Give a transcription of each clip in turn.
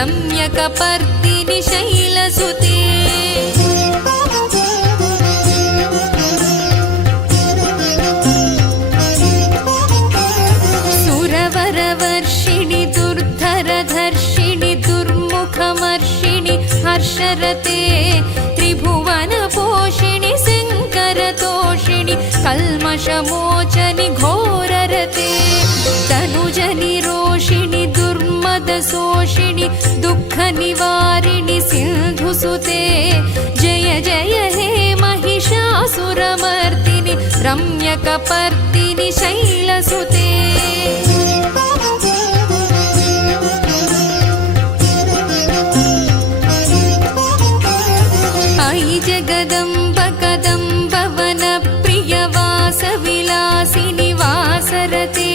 रम्यकपर्दिनि शैलसुते सुरवरवर्षिणि दुर्धरधर्षिणि दुर्मुखमर्षिणि हर्षरते त्रिभुवनपोषिणि शङ्करतोषिणि कल्मषमोचनि घोररते तनुजनि रोषिणि दुर्मदशोषिणि दुःखनिवारिणि सिन्धुसुते जय जय हे महिषासुरमर्दिनि रम्यकपर्दिनि शैलसुते अयि जगदम्ब कदम्ब वनप्रियवासविलासिनि वासरते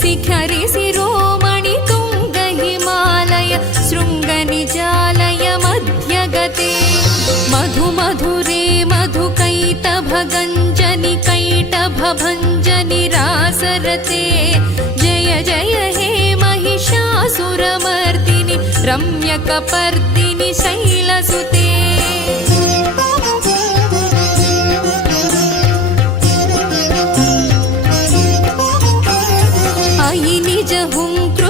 शिखरि शिरोमणि तुङ्ग हिमालय शृङ्गनिजालय मध्यगते मधुमधुरे मधुकैटभगञ्जनि कैटभभञ्जनि रासरते जय जय हे महिषासुरमर्दिनि रम्यकपर्दिनि शैलसुते अयि निज हुङ्कार